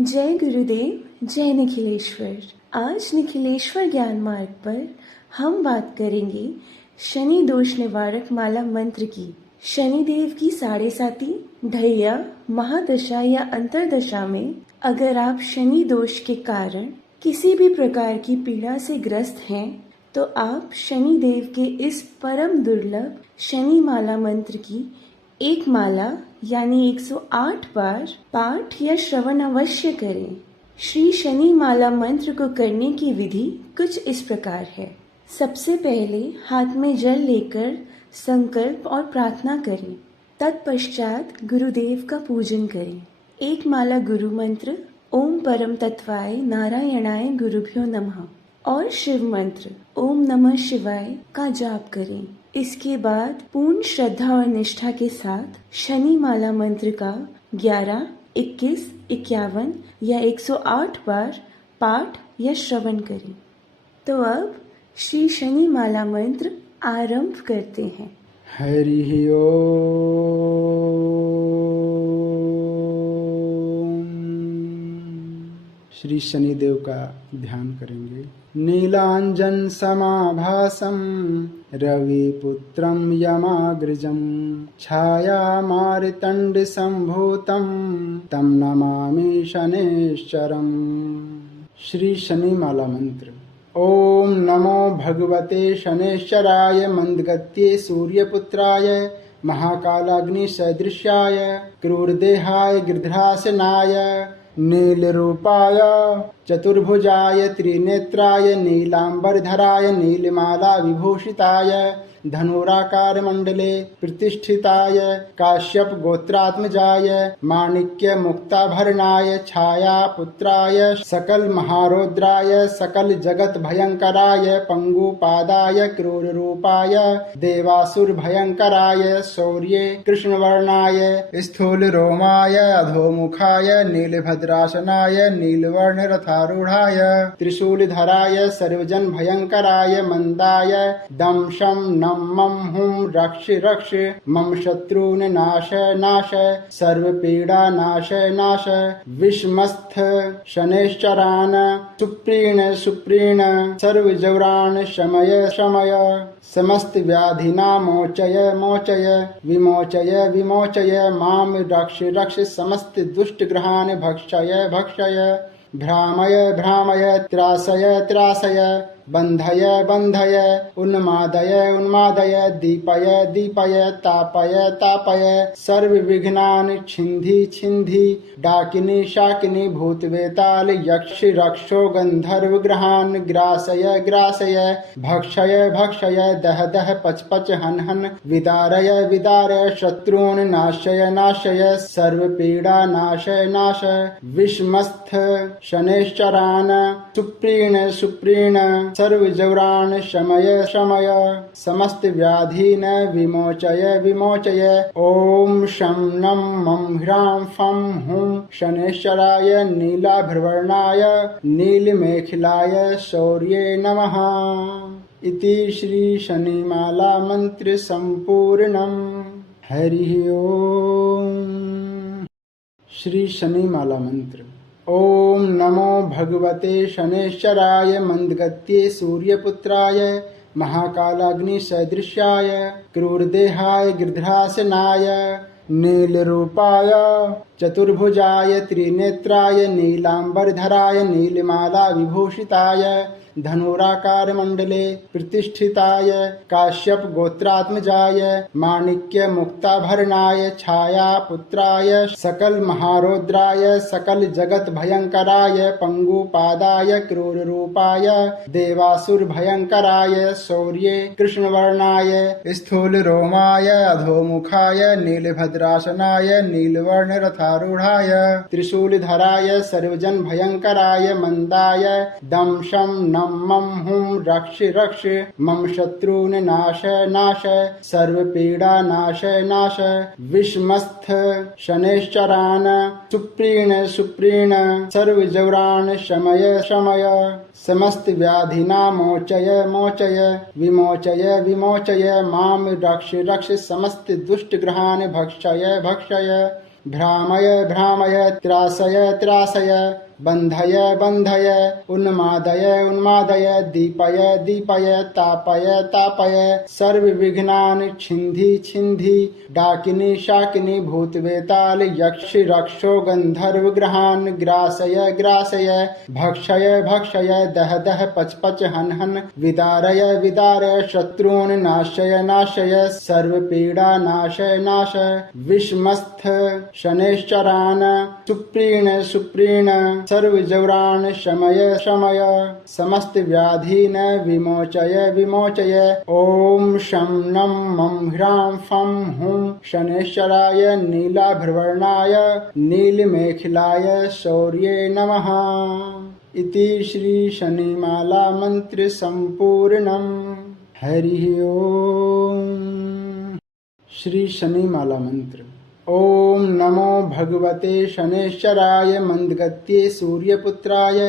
जय गुरुदेव, जय निखिलेश्वर। आज निखिलेश्वर ज्ञान मार्ग पर हम बात करेंगे शनि दोष निवारक माला मंत्र की। शनिदेव की 7.5 ढैया, महादशा या अंतरदशा में अगर आप शनि दोष के कारण किसी भी प्रकार की पीड़ा से ग्रस्त हैं तो आप शनिदेव के इस परम दुर्लभ शनि माला मंत्र की एक माला यानी 108 बार पाठ या श्रवण अवश्य करें। श्री शनि माला मंत्र को करने की विधि कुछ इस प्रकार है। सबसे पहले हाथ में जल लेकर संकल्प और प्रार्थना करें। तत्पश्चात गुरुदेव का पूजन करें। एक माला गुरु मंत्र ओम परम तत्वाय नारायणाय गुरुभ्यो नमः और शिव मंत्र ओम नमः शिवाय का जाप करें। इसके बाद पूर्ण श्रद्धा और निष्ठा के साथ शनि माला मंत्र का 11, 21, 51 या 108 बार पाठ या श्रवण करें। तो अब श्री शनि माला मंत्र आरंभ करते हैं। हरि ओम। श्री शनिदेव का ध्यान करेंगे। नीलांजन समाभासम रविपुत्रम यमाग्रजम छाया मारितंड संभूतम तम नमामि शनैश्चरम। श्री शनि माला मंत्र। ओम नमो भगवते शनैश्चराय मंदगत्ये सूर्यपुत्राय महाकालाग्नि सदृश्याय क्रूरदेहाय गिर्ध्रासनाय नीलरूपाय चतुर्भुजाय त्रिनेत्राय नीलांबरधराय नीलमाला विभूषिताय धनुराकार मंडले प्रतिष्ठिताय काश्यप गोत्रात्मजाय माणिक्य मुक्ताभरणाय छाया पुत्राय सकल महारौद्राय सकल जगत भयंकराय पंगुपादाय क्रूर रूपाय देवासुर भयंकराय शौर्ये कृष्णवर्णाय स्थूल रोमाय अधोमुखाय नीलभद्रासनाय नीलवर्ण रथारूढ़ाय त्रिशूलधराय सर्वजन भयंकराय मंदाय दंशम मम हुम रक्ष रक्ष मम शत्रुन नाश नाश सर्व पीड़ा नाश नाश विषमस्थ शनैश्चरान सुप्रीण सुप्रीण सर्व जौरान शमय शमय समस्त व्याधिना मोचय मोचय विमोचय विमोचय माम रक्ष रक्ष समस्त दुष्ट ग्रहान भक्षय भक्षय भ्रामय भ्रामय त्रासय त्रासय बंधय बंधय उन्मादय उन्मादय दीपय दीपय तापय तापय सर्व विघ्नान छिंधि छिंधि डाकिनी शाकिनी भूतवेताल यक्ष रक्षो गंधर्व ग्रहान ग्रासय ग्रासय भक्षय भक्षय दह दह पच पच हन हन विदारय विदारय शत्रून् नाशय नाशय सर्व पीड़ा नाशय नाश विषमस्थ शनैश्चरान सुप्रीण सुप्रीण सर्व जौरान शमय शमय समस्त व्याधि न विमोचय विमोचय। ओम शं नम मम ह्रां फं हुं शनैश्चराय नीलाभ्रवर्णाय नीलमेखलाय शौर्ये नमः। इति श्री शनिमाला मंत्र संपूर्णम्। हरि ओम। श्री शनिमाला मंत्र। ओम नमो भगवते शनैश्चराय मंदगत्ये सूर्यपुत्राय महाकालाग्नि सदृश्याय क्रूरदेहाय गिर्ध्रासनाय नीलरूपाय चतुर्भुजाय त्रिनेत्राय नीलांबरधराय नीलमाला विभूषिताय धनुराकार मंडले प्रतिष्ठिताय काश्यप गोत्रात्मजाय माणिक्य मुक्ताभरणाय छाया पुत्राय सकल महारौद्राय सकल जगत भयंकराय पंगुपादाय क्रूर रूपाय देवासुर भयंकराय शौर्ये कृष्णवर्णाय स्थूल रोमाय अधोमुखाय नीलभद्रासनाय नीलवर्ण रथारूढ़ाय त्रिशूलधराय सर्वजन भयंकराय मंदाय दंशम मम हुम रक्ष रक्ष मम शत्रुन नाश नाश सर्व पीड़ा नाश नाश विषमस्थ शनैश्चरान सुप्रीण सुप्रीण सर्व जौरान शमय शमय समस्त व्याधिना मोचय मोचय विमोचय विमोचय माम रक्ष रक्ष समस्त दुष्ट ग्रहान भक्षय भक्षय भ्रामय भ्रामय त्रासय त्रासय बंधय बंधय उन्मादय उन्मादय दीपय दीपय तापय तापय सर्व विघ्नान् छिन्धि छिन्धि डाकिनी शाकिनी भूतवेताल यक्ष रक्षो गंधर्व ग्रहान् ग्रासय ग्रासय भक्षय भक्षय दह दह पच पच हन हन विदारय विदारय शत्रून् नाशय नाशय सर्व पीड़ा नाशय नाश विषमस्थ शनैश्चरान् सुप्रीण सुप्रीण सर्व जौरान शमय शमय समस्त व्याधीन विमोचय विमोचय ओम शं नं मं ह्रां फं हुं शनैश्चराय नीलाभ्रवर्णाय नीलमेखलाय शौर्ये नमः। इति श्री शनिमाला मंत्र संपूर्णम्। हरि ओम। श्री शनिमाला मंत्र। ओम नमो भगवते शनैश्चराय मंदगत्ये सूर्यपुत्राय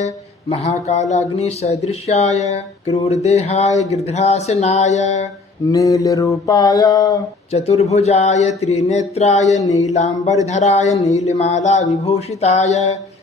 महाकालाग्नि सदृशाय क्रूरदेहाय गिर्ध्रासनाय नीलरूपाय चतुर्भुजाय त्रिनेत्राय नीलांबरधराय नीलमाला विभूषिताय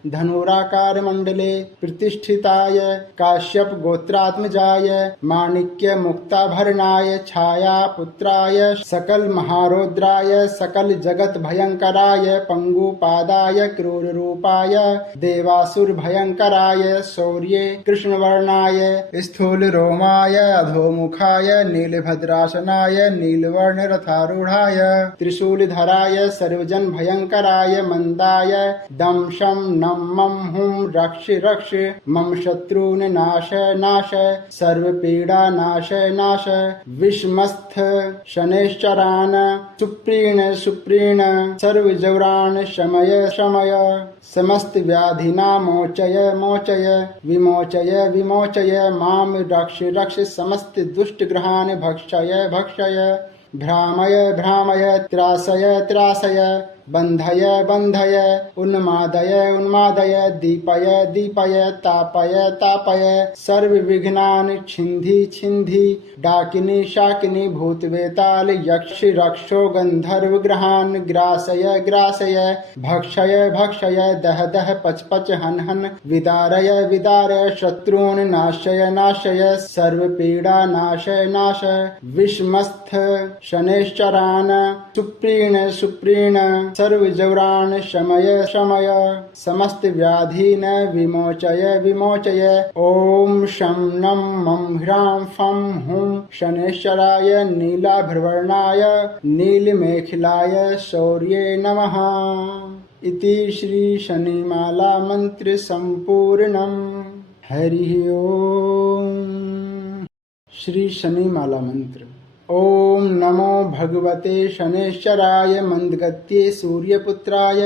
धनुराकार मंडले प्रतिष्ठिताय काश्यप गोत्रात्मजाय माणिक्य मुक्ताभरणाय छाया पुत्राय सकल महारौद्राय सकल जगत भयंकराय पंगुपादाय क्रूर रूपाय देवासुर भयंकराय शौर्ये कृष्णवर्णाय स्थूल रोमाय अधोमुखाय नीलभद्रासनाय नीलवर्ण रथारूढ़ाय त्रिशूलधराय सर्वजन भयंकराय मंदाय दंशम नम मम हुं रक्ष रक्ष मम शत्रून् नाश नाश सर्व पीड़ा नाश नाश विषमस्थ शनैश्चरान् सुप्रीण सुप्रीण सर्व जौरान् शमय शमय समस्त व्याधिना मोचय मोचय विमोचय विमोचय माम रक्ष रक्ष समस्त दुष्ट ग्रहान् भक्षय भक्षय भ्रामय भ्रामय त्रासय त्रासय बंधय बंधय उन्मादय उन्मादय दीपय दीपय तापय तापय सर्व विघ्नान् छिन्धि छिन्धि डाकिनी शाकिनी भूतवेताल यक्ष रक्षो गंधर्व ग्रहान् ग्रासय ग्रासय भक्षय भक्षय दह दह पच पच हन हन विदारय विदारय शत्रून् नाशय नाशय सर्व पीड़ा नाशय नाश विषमस्थ शनैश्चरान् सुप्रीण सुप्रीण सर्व जौरान शमय शमय समस्त व्याधीन विमोचय विमोचय ओम शं नं मं ह्रां फं हुं शनैश्चराय नीलाभ्रवर्णाय नीलमेखलाय शौर्ये नमः। इति श्री शनिमाला मंत्र संपूर्णम्। हरि ओम। श्री शनिमाला मंत्र। ओम नमो भगवते शनैश्चराय मंदगत्ये सूर्यपुत्राय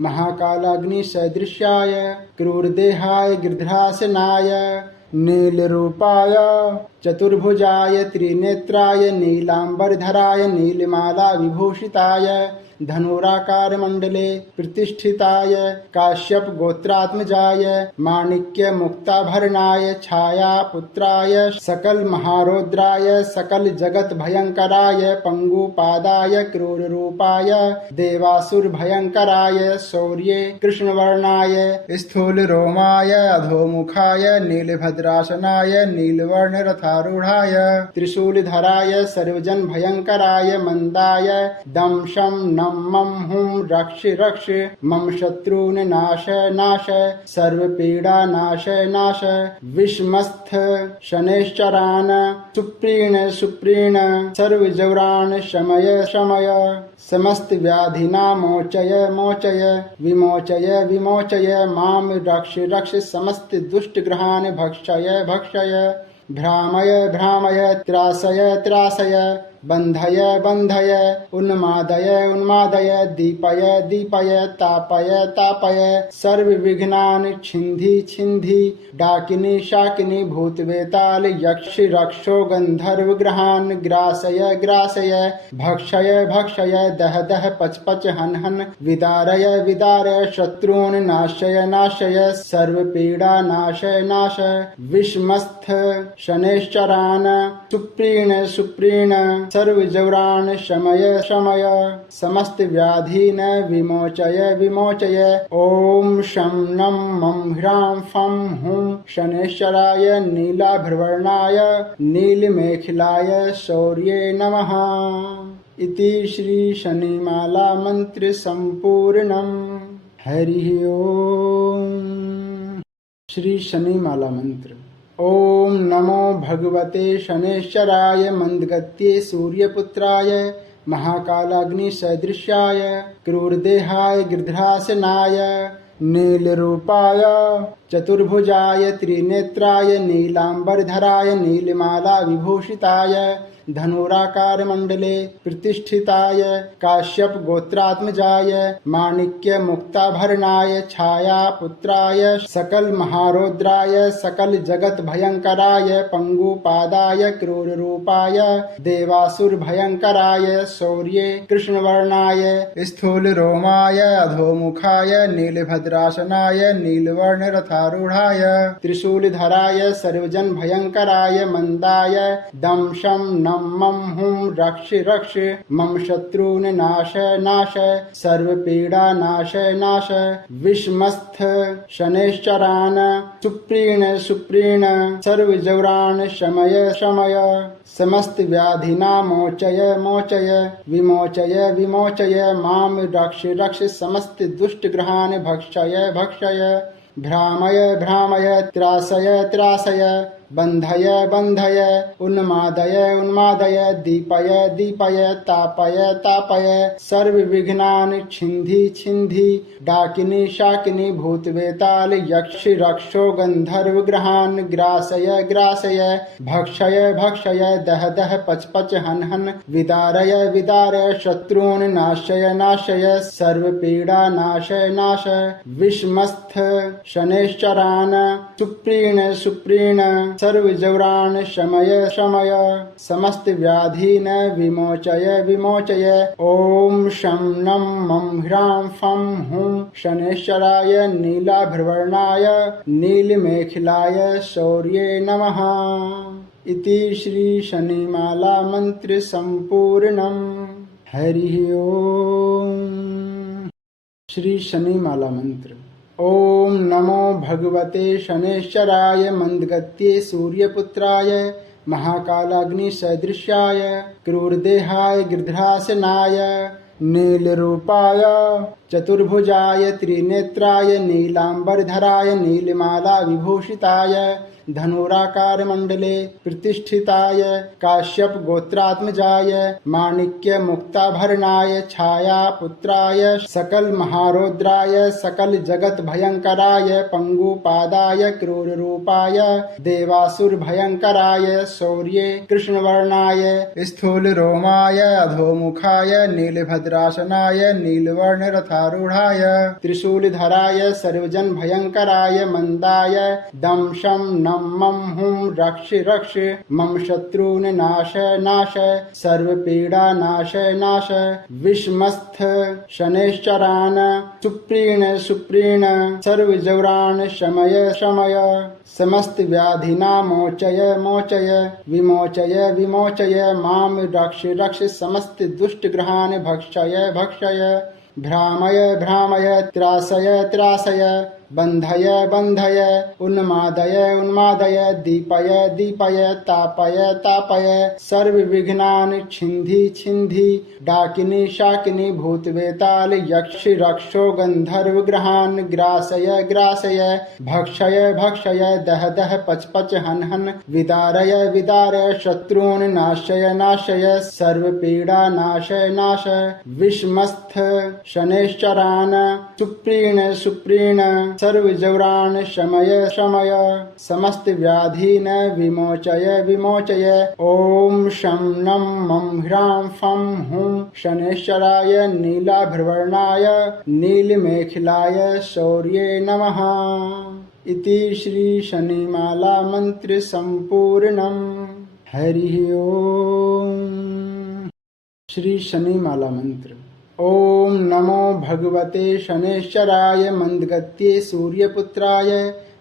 महाकालाग्नि सदृशाय क्रूरदेहाय गिर्ध्रासनाय नीलरूपाय चतुर्भुजाय त्रिनेत्राय नीलांबरधराय नीलमाला विभूषिताय धनुराकार मंडले प्रतिष्ठिताय काश्यप गोत्रात्मजाय माणिक्य मुक्ताभरणाय छाया पुत्राय सकल महारौद्राय सकल जगत भयंकराय पंगुपादाय क्रूर रूपाय देवासुर भयंकराय शौर्ये कृष्णवर्णाय स्थूल रोमाय अधोमुखाय नीलभद्रासनाय नीलवर्ण रथारूढ़ाय त्रिशूलधराय सर्वजन भयंकराय मंदाय दंशम नम मम हुं रक्ष रक्ष मम शत्रून् नाश नाश सर्व पीड़ा नाश नाश विषमस्थ शनैश्चरान् सुप्रीण सुप्रीण सर्व जौरान् शमय शमय समस्त व्याधिना मोचय मोचय विमोचय विमोचय माम रक्ष रक्ष समस्त दुष्ट ग्रहान् भक्षय भक्षय भ्रामय भ्रामय त्रासय त्रासय बंधय बंधय उन्मादय उन्मादय दीपय दीपय तापय तापय सर्व विघ्नान् छिन्धि छिन्धि डाकिनी शाकिनी भूतवेताल यक्ष रक्षो गंधर्व ग्रहान् ग्रासय ग्रासय भक्षय भक्षय दह दह पच पच हन हन विदारय विदारय शत्रून् नाशय नाशय सर्व पीड़ा नाशय नाश विषमस्थ शनैश्चरान् सुप्रीण सुप्रीण सर्वजौरान् शमय शमय समस्त व्याधीन विमोचय विमोचय। ॐ शं नं मं ह्रां फं हुं शनैश्चराय नीलाभ्रवर्णाय नीलमेखिलाय शौर्ये नमः। इति श्री शनिमाला मंत्र संपूर्णम्। हरि ओम। श्री शनिमाला मंत्र। ओम नमो भगवते शनैश्चराय मंदगत्ये सूर्यपुत्राय महाकालाग्नि सदृशाय क्रूरदेहाय गिर्ध्रासनाय नीलरूपाय चतुर्भुजाय त्रिनेत्राय नीलांबरधराय नीलमाला विभूषिताय धनुराकार मंडले प्रतिष्ठिताय काश्यप गोत्रात्मजाय माणिक्य मुक्ताभरणाय छाया पुत्राय सकल महारौद्राय सकल जगत भयंकराय पंगुपादाय क्रूर रूपाय देवासुर भयंकराय शौर्ये कृष्णवर्णाय स्थूल रोमाय अधोमुखाय नीलभद्रासनाय नीलवर्ण रथारूढ़ाय त्रिशूलधराय सर्वजन भयंकराय मंदाय दम शम नम मम हुं रक्ष रक्ष मम शत्रून् नाश नाश सर्व पीड़ा नाश नाश विषमस्थ शनैश्चरान् सुप्रीण सुप्रीण सर्वजौरान् शमय शमय समस्त व्याधिना मोचय मोचय विमोचय विमोचय माम रक्ष रक्ष समस्त दुष्ट ग्रहान् भक्षय भक्षय भ्रामय भ्रामय त्रासय त्रासय बंधय बंधय उन्मादय उन्मादय दीपय दीपय तापय तापय सर्व विघ्नान् छिन्धि छिन्धि डाकिनी शाकिनी भूतवेताल यक्ष रक्षो गंधर्व ग्रहान् ग्रासय ग्रासय भक्षय भक्षय दह दह पच पच हन हन विदारय विदारय शत्रून् नाशय नाशय सर्व पीड़ा नाशय नाश विषमस्थ शनैश्चरान् सुप्रीण सुप्रीण सर्वजौरान् शमय शमय समस्त व्याधीन विमोचय विमोचय। ॐ शं नं मं ह्रां फं हुं शनैश्चराय नीलाभ्रवर्णाय नीलमेखिलाय शौर्ये नमः। इति श्री शनिमाला मंत्र संपूर्णम्। हरि ओम। श्री शनिमाला मंत्र। ओम नमो भगवते शनैश्चराय मंदगत्ये सूर्यपुत्राय महाकालाग्नि सदृशाय क्रूरदेहाय गिर्ध्रासनाय नीलरूपाय चतुर्भुजाय त्रिनेत्राय नीलांबरधराय नीलमाला विभूषिताय धनुराकार मंडले प्रतिष्ठिताय काश्यप गोत्रात्मजाय माणिक्य मुक्ताभरणाय छाया पुत्राय सकल महारौद्राय सकल जगत भयंकराय पंगुपादाय क्रूर रूपाय देवासुर भयंकराय शौर्ये कृष्णवर्णाय स्थूल रोमाय अधोमुखाय नीलभद्रासनाय नीलवर्ण रथारूढ़ाय त्रिशूलधराय सर्वजन भयंकराय मंदाय दम शम नम मम हुं रक्ष रक्ष मम शत्रून् नाश नाश सर्व पीड़ा नाश नाश विषमस्थ शनैश्चरान् सुप्रीण सुप्रीण सर्वजौरान् शमय शमय समस्त व्याधिना मोचय मोचय विमोचय विमोचय माम रक्ष रक्ष समस्त दुष्ट ग्रहान् भक्षय भक्षय भ्रामय भ्रामय त्रासय त्रासय बंधय बंधय उन्मादय उन्मादय दीपय दीपय तापय तापय सर्व विघ्नान् छिन्धि छिन्धि डाकिनी शाकिनी भूतवेताल यक्ष रक्षो गंधर्व ग्रहान् ग्रासय ग्रासय भक्षय भक्षय दह दह पच पच हन हन विदारय विदारय शत्रून् नाशय नाशय सर्व पीड़ा नाशय नाश विषमस्थ शनैश्चरान् सुप्रीण सुप्रीण सर्वजौरान् शमय शमय समस्त व्याधीन विमोचय विमोचय। ॐ शं नं मं ह्रां फं हुं शनैश्चराय नीलाभ्रवर्णाय नीलमेखिलाय शौर्ये नमः। इति श्री शनिमाला मंत्र संपूर्णम्। हरि ओम। श्री शनिमाला मंत्र। ओम नमो भगवते शनैश्चराय मंदगत्ये सूर्यपुत्राय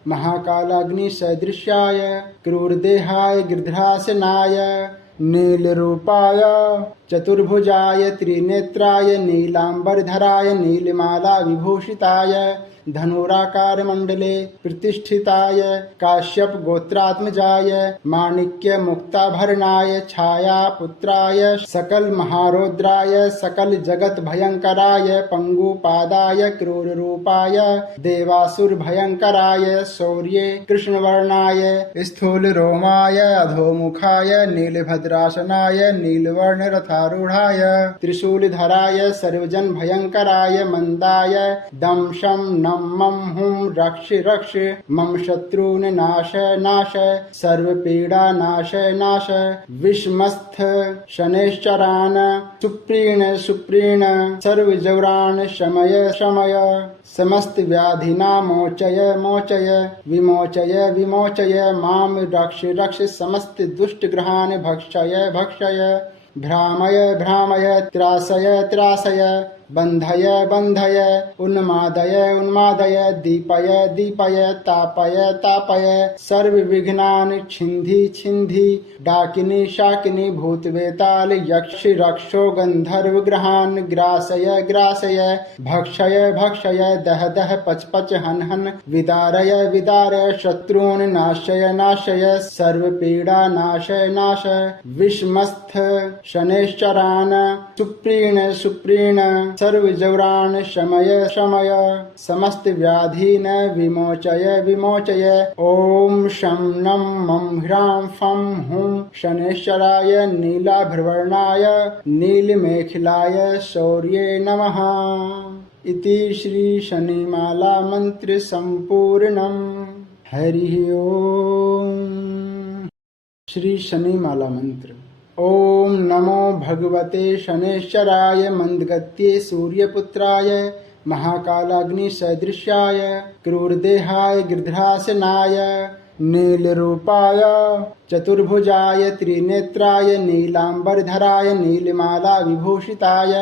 महाकालाग्नि सदृशाय क्रूरदेहाय गिर्ध्रासनाय नीलरूपाय चतुर्भुजाय त्रिनेत्राय नीलाम्बरधराय नीलमाला विभूषिताय धनुराकार मंडले प्रतिष्ठिताय काश्यप गोत्रात्मजाय माणिक्य मुक्ताभरणाय छाया पुत्राय सकल महारौद्राय सकल जगत भयंकराय पंगुपादाय क्रूर रूपाय देवासुर भयंकराय शौर्ये कृष्णवर्णाय स्थूल रोमाय अधोमुखाय नीलभद्रासनाय नीलवर्ण रथारूढ़ाय त्रिशूलधराय सर्वजन भयंकराय मंदाय दंशम नम मम हुम रक्ष रक्ष मम शत्रुन नाश नाश सर्व पीड़ा नाश नाश विषमस्थ शनैश्चरान सुप्रीण सुप्रीण सर्व जौरान शमय शमय समस्त व्याधिना मोचय मोचय विमोचय विमोचय माम रक्ष रक्ष समस्त दुष्ट ग्रहान भक्षय भक्षय भ्रामय भ्रामय त्रासय त्रासय बंधय बंधय उन्मादय उन्मादय दीपय दीपय तापय तापय सर्व विघ्नान छिंधि छिंधि डाकिनी शाकिनी भूतवेताल यक्ष रक्षो गंधर्व ग्रहान ग्रासय ग्रासय भक्षय भक्षय दह दह पच पच हन हन विदारय विदारय शत्रून् नाशय नाशय सर्व पीड़ा नाशय नाश विषमस्थ शनैश्चरान सुप्रीण सुप्रीण सर्व जौरान शमय शमय समस्त व्याधीन विमोचय विमोचय ओम शं नं मं ह्रां फं हुं शनैश्चराय नीलाभ्रवर्णाय नीलमेखलाय शौर्ये नमः। इति श्री शनिमाला मंत्र संपूर्णम्। हरि ओम। श्री शनिमाला मंत्र। ओम नमो भगवते शनैश्चराय मंदगत्ये सूर्यपुत्राय महाकालाग्नि सदृशाय क्रूरदेहाय गिर्ध्रासनाय नीलरूपाय चतुर्भुजाय त्रिनेत्राय नीलाम्बरधराय नीलमाला विभूषिताय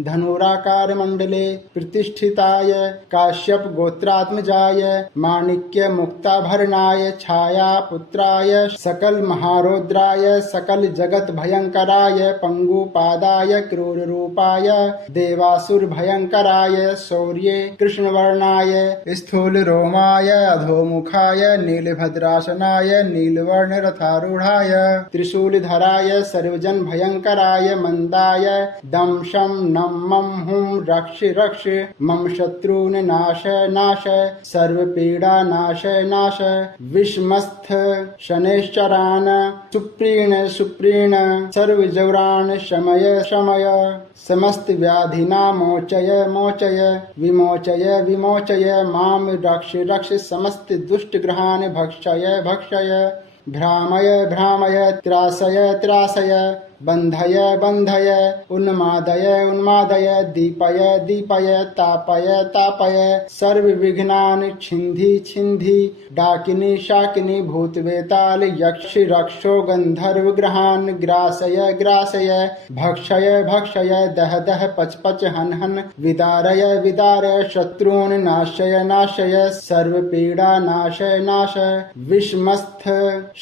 धनुराकार मंडले प्रतिष्ठिताय काश्यप गोत्रात्मजाय माणिक्य मुक्ताभरणाय छाया पुत्राय सकल महारौद्राय सकल जगत भयंकराय पंगुपादाय क्रूर रूपाय देवासुर भयंकराय शौर्ये कृष्णवर्णाय स्थूल रोमाय अधोमुखाय नीलभद्रासनाय नीलवर्ण रथारूढ़ाय त्रिशूलधराय सर्वजन भयंकराय मंदाय दंशम नम मम हुम रक्ष रक्ष मम शत्रुन नाश नाश सर्व पीड़ा नाश नाश विषमस्थ शनैश्चरान सुप्रीण सुप्रीण सर्व जौरान शमय शमय समस्त व्याधिना मोचय मोचय विमोचय विमोचय माम रक्ष रक्ष समस्त दुष्ट ग्रहान भक्षय भक्षय भ्रामय भ्रामय त्रासय त्रासय बंधय बंधय उन्मादय उन्मादय दीपय दीपय तापय तापय सर्व विघ्नान छिंधि छिंधि डाकिनी शाकिनी भूतवेताल यक्ष रक्षो गंधर्व ग्रहान ग्रासय ग्रासय भक्षय भक्षय दह दह पच पच हन हन विदारय विदारय शत्रून् नाशय नाशय सर्व पीड़ा नाशय नाश विषमस्थ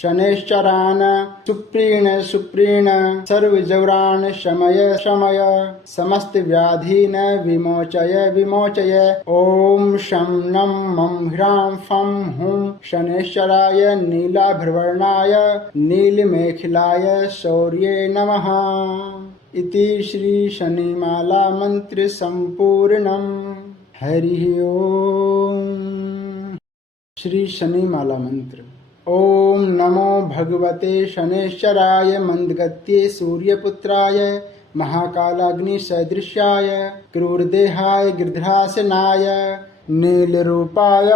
शनैश्चरान सुप्रीण सुप्रीण सर्व जौरान शमय शमय समस्त व्याधीन विमोचय विमोचय ओम शं नं मं ह्रां फं हुं शनैश्चराय नीलाभ्रवर्णाय नीलमेखलाय शौर्ये नमः। इति श्री शनिमाला मंत्र संपूर्णम्। हरि ओम। श्री शनिमाला मंत्र। ओम नमो भगवते शनैश्चराय मंदगत्ये सूर्यपुत्राय महाकालाग्नि सदृशाय क्रूरदेहाय गिर्ध्रासनाय नीलरूपाय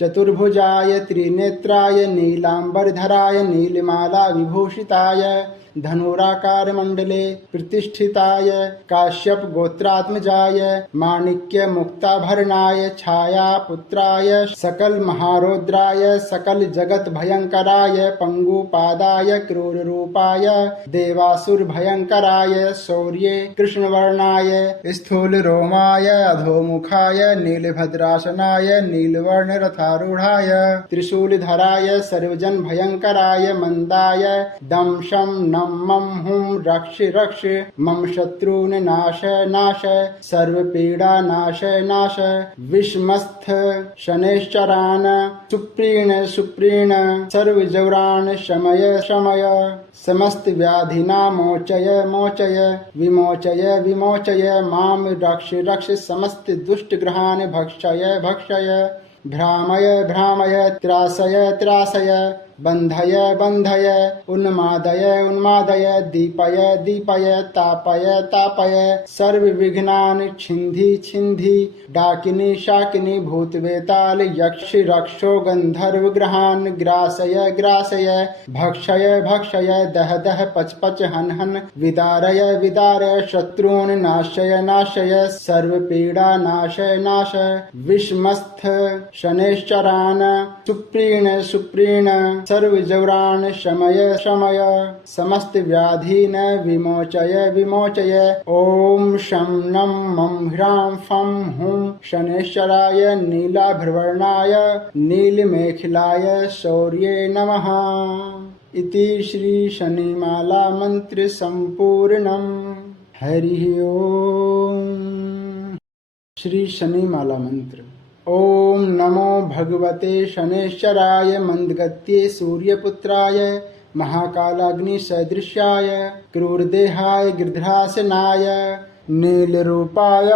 चतुर्भुजाय त्रिनेत्राय नीलाम्बरधराय नीलमाला विभूषिताय धनुराकार मंडले प्रतिष्ठिताय काश्यप गोत्रात्मजाय माणिक्य मुक्ताभरणाय छाया पुत्राय सकल महारौद्राय सकल जगत भयंकराय पंगुपादाय क्रूर रूपाय देवासुर भयंकराय शौर्ये कृष्णवर्णाय स्थूल रोमाय अधोमुखाय नीलभद्रासनाय नीलवर्ण रथारूढ़ाय त्रिशूलधराय सर्वजन भयंकराय मंदाय दंशम नम नम मम हुम रक्ष रक्ष मम शत्रून् नाशय नाशय सर्वपीडा नाशय नाशय विषमस्थ शनैश्चरान् सुप्रीण सुप्रीण सर्वजौरान् शमय शमय समस्त व्याधिना मोचय मोचय विमोचय विमोचय माम रक्ष रक्ष समस्त दुष्ट ग्रहान् भक्षय भक्षय भ्रामय भ्रामय त्रासय त्रासय बंधय बंधय उन्मादय उन्मादय दीपय दीपय तापय तापय सर्व विघ्नान् छिन्धि छिन्धि डाकिनी शाकिनी भूतवेताल यक्ष रक्षो गंधर्व ग्रहान् ग्रासय ग्रासय भक्षय भक्षय दह दह पच पच हन हन विदारय विदारय शत्रून् नाशय नाशय सर्व पीडा नाशय नाशय विषमस्थ शनैश्चरान् सुप्रीण सुप्रीण सर्वजौरान् शमय शमय समस्त व्याधीन विमोचय विमोचय ओम शं नं मं ह्रां फं हुं शनैश्चराय नीलाभ्रवर्णाय नीलमेखलाय शौर्ये नमः। इति श्री शनिमाला मंत्र संपूर्णम्। हरि ओम। श्री शनिमाला मंत्र। ओम नमो भगवते शनैश्चराय मंदगत्ये सूर्यपुत्राय महाकालाग्निसदृशाय क्रूरदेहाय गिर्ध्रासनाय नीलरूपाय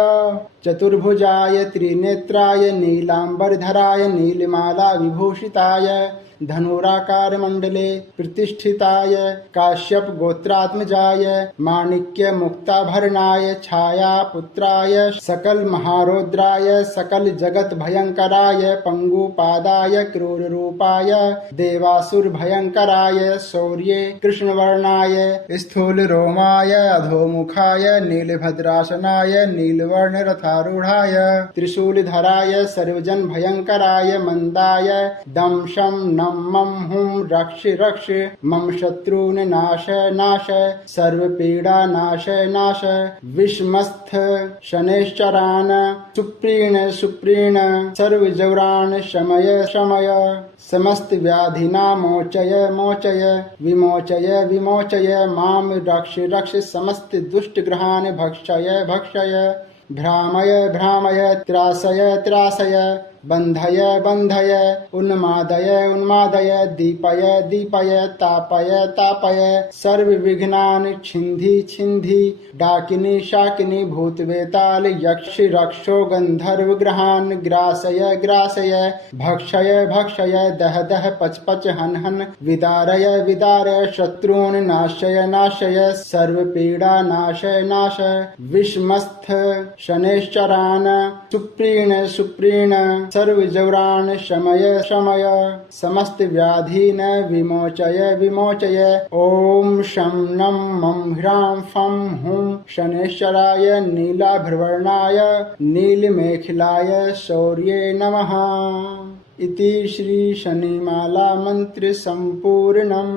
चतुर्भुजाय त्रिनेत्राय नीलांबरधराय नीलमाला विभूषिताय धनुराकार मंडले प्रतिष्ठिताय काश्यप गोत्रात्मजाय माणिक्य मुक्ताभरणाय छाया पुत्राय सकल महारौद्राय सकल जगत भयंकराय पंगुपादाय क्रूर रूपाय देवासुर भयंकराय शौर्ये कृष्णवर्णाय स्थूल रोमाय अधोमुखाय नीलभद्रासनाय नीलवर्ण रथारूढ़ाय त्रिशूलधराय सर्वजन भयंकराय मंदाय दंशम नम मम हुम रक्ष रक्ष मम शत्रून् नाशय नाशय सर्वपीडा नाशय नाशय विषमस्थ शनैश्चरान् सुप्रीण सुप्रीण सर्वजौरान् शमय शमय समस्त व्याधिना मोचय मोचय विमोचय विमोचय माम रक्ष रक्ष समस्त दुष्ट ग्रहान् भक्षय भक्षय भ्रामय भ्रामय त्रासय त्रासय बंधय बंधय उन्मादय उन्मादय दीपय दीपय तापय तापय सर्व विघ्नान् छिन्धि छिन्धि डाकिनी शाकिनी भूतवेताल यक्ष रक्षो गंधर्व ग्रहान् ग्रासय ग्रासय भक्षय भक्षय दह दह पच पच हन हन विदारय विदारय शत्रून् नाशय नाशय सर्व पीडा नाशय नाशय विषमस्थ शनैश्चरान् सुप्रीण सुप्रीण सर्वजौरान् शमय शमय समस्त व्याधीन विमोचय विमोचय ओम शं नं मं ह्रां फं हुं शनैश्चराय नीलाभ्रवर्णाय नीलमेखलाय शौर्ये नमः। इति श्री शनिमाला मंत्र संपूर्णम्।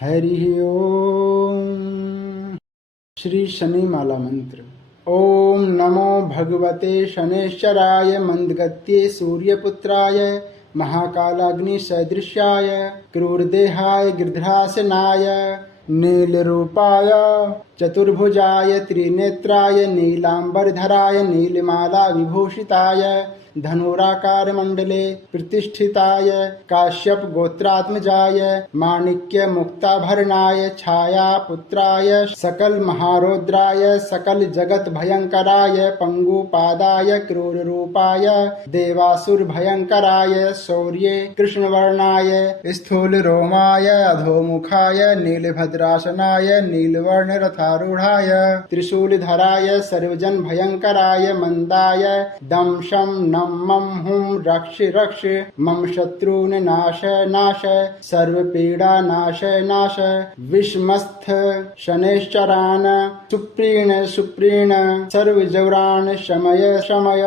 हरि ओम। श्री शनिमाला मंत्र। ओम नमो भगवते शनैश्चराय मंदगत्ये सूर्यपुत्राय महाकालाग्निसदृशाय क्रूरदेहाय गिर्ध्रासनाय नीलरूपाय चतुर्भुजाय त्रिनेत्राय नीलांबरधराय नीलमाला विभूषिताय धनुराकार मंडले प्रतिष्ठिताय काश्यप गोत्रात्मजाय माणिक्य मुक्ताभरणाय छाया पुत्राय सकल महारौद्राय सकल जगत भयंकराय पंगुपादाय क्रूर रूपाय देवासुर भयंकराय शौर्ये कृष्णवर्णाय स्थूल रोमाय अधोमुखाय नीलभद्रासनाय नीलवर्ण रथारूढ़ाय त्रिशूलधराय सर्वजन भयंकराय मंदाय दंशम नम मम हुम रक्ष रक्ष मम शत्रून् नाशय नाशय सर्वपीडा नाशय नाशय विषमस्थ शनैश्चरान् सुप्रीण सुप्रीण सर्वजौरान् शमय शमय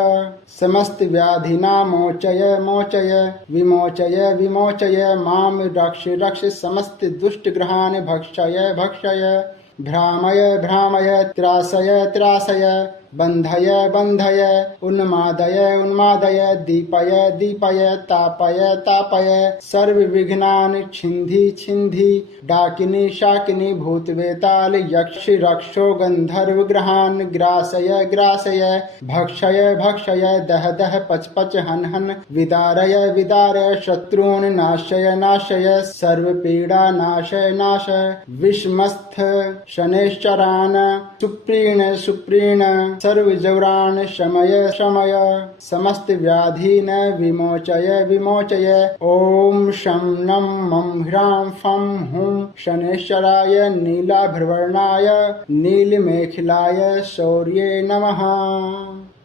समस्त व्याधिना मोचय मोचय विमोचय विमोचय माम रक्ष रक्ष समस्त दुष्ट ग्रहान् भक्षय भक्षय भ्रामय भ्रामय त्रासय त्रासय बन्धय बन्धय उन्मादय उन्मादय दीपय दीपय तापय तापय सर्वविघ्नानि छिन्धि छिन्धि डाकिनी शाकिनी भूतवेताल यक्ष रक्षो गन्धर्व ग्रहान् ग्रासय ग्रासय भक्षय भक्षय दह दह पच पच हन हन विदारय विदारय शत्रून् नाशय नाशय सर्वपीडा नाशय नाशय विषमस्थ शनैश्चरान् सुप्रीण सुप्रीण सर्वजौरान् शमय शमय समस्त व्याधीन् विमोचय विमोचय ॐ शं नं मं ह्रां फं हुं शनैश्चराय नीलाभ्रवर्णाय नीलमेखलाय शौर्ये नमः।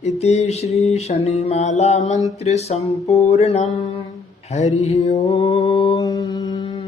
इति श्री शनिमाला मंत्र संपूर्णम्। हरि ओम।